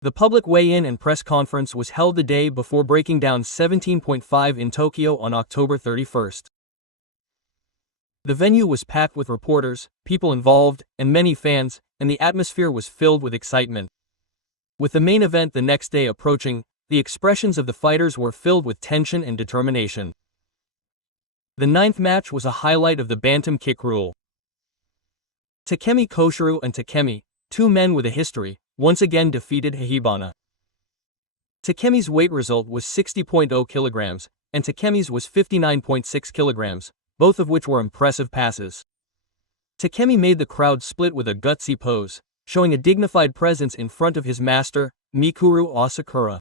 The public weigh-in and press conference was held the day before BreakingDown17.5 in Tokyo on October 31st. The venue was packed with reporters, people involved, and many fans, and the atmosphere was filled with excitement. With the main event the next day approaching, the expressions of the fighters were filled with tension and determination. The ninth match was a highlight of the bantam kick rule. Takemi Koshiro and Takemi, two men with a history, once again defeated Hibana. Takemi's weight result was 60.0 kilograms, and Takemi's was 59.6 kilograms, both of which were impressive passes. Takemi made the crowd split with a gutsy pose, showing a dignified presence in front of his master, Mikuru Asakura.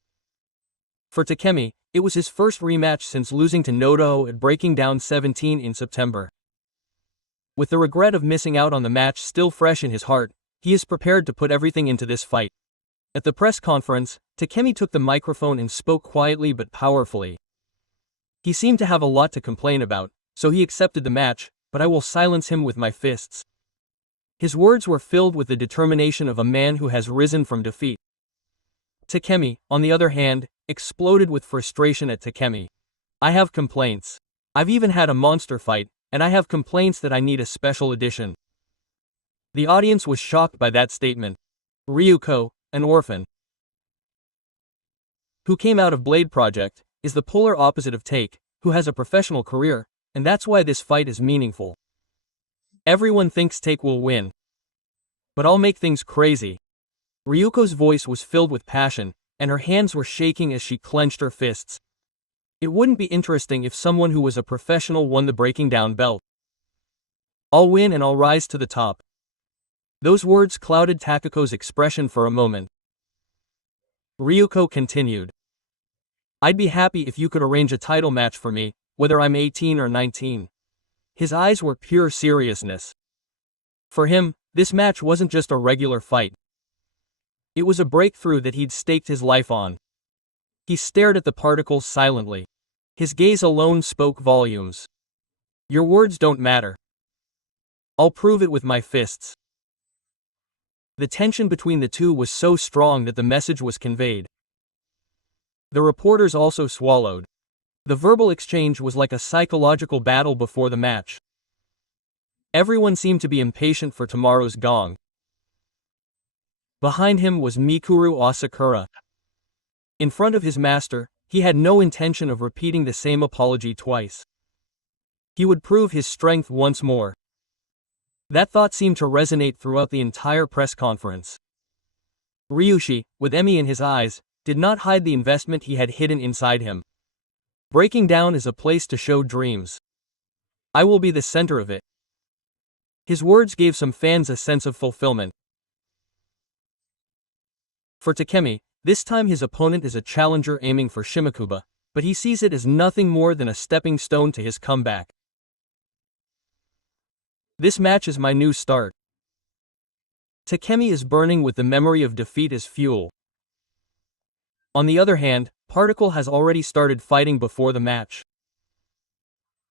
For Takemi, it was his first rematch since losing to Noto at BreakingDown17 in September. With the regret of missing out on the match still fresh in his heart, he is prepared to put everything into this fight. At the press conference, Takemi took the microphone and spoke quietly but powerfully. He seemed to have a lot to complain about, so he accepted the match, but I will silence him with my fists. His words were filled with the determination of a man who has risen from defeat. Takemi, on the other hand, exploded with frustration at Takemi. I have complaints. I've even had a monster fight, and I have complaints that I need a special edition. The audience was shocked by that statement. Ryuko, an orphan, who came out of Blade Project, is the polar opposite of Take, who has a professional career, and that's why this fight is meaningful. Everyone thinks Take will win. But I'll make things crazy. Ryuko's voice was filled with passion, and her hands were shaking as she clenched her fists. It wouldn't be interesting if someone who was a professional won the Breaking Down belt. I'll win and I'll rise to the top. Those words clouded Takiko's expression for a moment. Ryuko continued. I'd be happy if you could arrange a title match for me, whether I'm 18 or 19. His eyes were pure seriousness. For him, this match wasn't just a regular fight. It was a breakthrough that he'd staked his life on. He stared at the particles silently. His gaze alone spoke volumes. Your words don't matter. I'll prove it with my fists. The tension between the two was so strong that the message was conveyed. The reporters also swallowed. The verbal exchange was like a psychological battle before the match. Everyone seemed to be impatient for tomorrow's gong. Behind him was Mikuru Asakura. In front of his master, he had no intention of repeating the same apology twice. He would prove his strength once more. That thought seemed to resonate throughout the entire press conference. Ryushi, with Emi in his eyes, did not hide the investment he had hidden inside him. Breaking Down is a place to show dreams. I will be the center of it. His words gave some fans a sense of fulfillment. For Takemi, this time his opponent is a challenger aiming for Shimakuba, but he sees it as nothing more than a stepping stone to his comeback. This match is my new start. Takemi is burning with the memory of defeat as fuel. On the other hand, Particle has already started fighting before the match.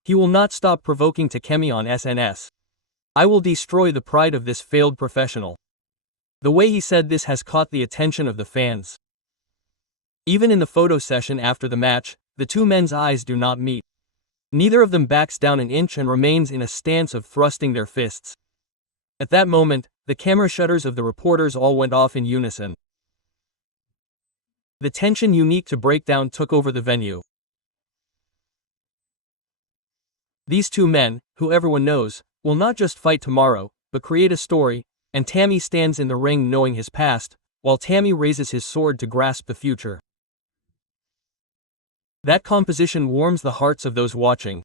He will not stop provoking Takemi on SNS. I will destroy the pride of this failed professional. The way he said this has caught the attention of the fans. Even in the photo session after the match, the two men's eyes do not meet. Neither of them backs down an inch and remains in a stance of thrusting their fists. At that moment, the camera shutters of the reporters all went off in unison. The tension unique to Breakdown took over the venue. These two men, who everyone knows, will not just fight tomorrow, but create a story, and Tammy stands in the ring knowing his past, while Tammy raises his sword to grasp the future. That composition warms the hearts of those watching.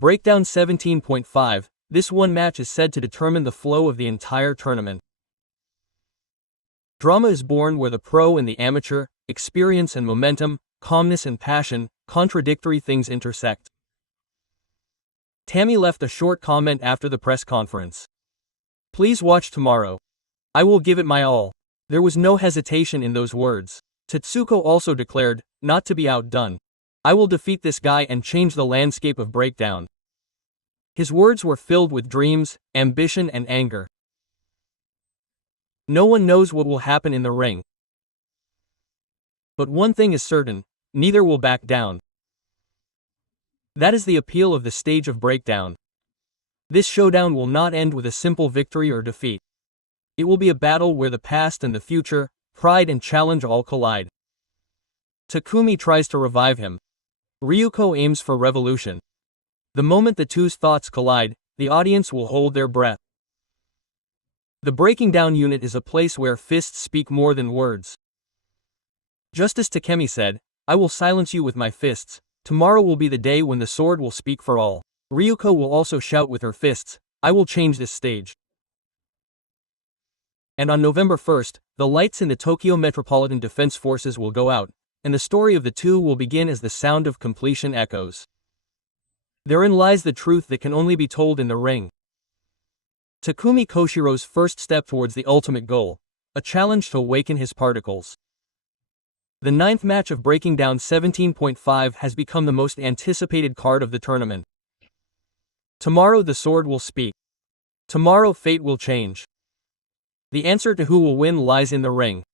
Breakdown 17.5, this one match is said to determine the flow of the entire tournament. Drama is born where the pro and the amateur, experience and momentum, calmness and passion, contradictory things intersect. Tammy left a short comment after the press conference. Please watch tomorrow. I will give it my all. There was no hesitation in those words. Tetsuko also declared, not to be outdone. I will defeat this guy and change the landscape of Breakdown. His words were filled with dreams, ambition and anger. No one knows what will happen in the ring. But one thing is certain, neither will back down. That is the appeal of the stage of Breakdown. This showdown will not end with a simple victory or defeat. It will be a battle where the past and the future, pride and challenge all collide. Takumi tries to revive him. Ryuko aims for revolution. The moment the two's thoughts collide, the audience will hold their breath. The Breaking Down unit is a place where fists speak more than words. Just as Takemi said, "I will silence you with my fists. Tomorrow will be the day when the sword will speak for all." Ryuko will also shout with her fists, "I will change this stage." And on November 1st, the lights in the Tokyo Metropolitan Defense Forces will go out, and the story of the two will begin as the sound of completion echoes. Therein lies the truth that can only be told in the ring. Takumi Koshiro's first step towards the ultimate goal, a challenge to awaken his particles. The 9th match of Breaking Down 17.5 has become the most anticipated card of the tournament. Tomorrow the sword will speak. Tomorrow fate will change. The answer to who will win lies in the ring.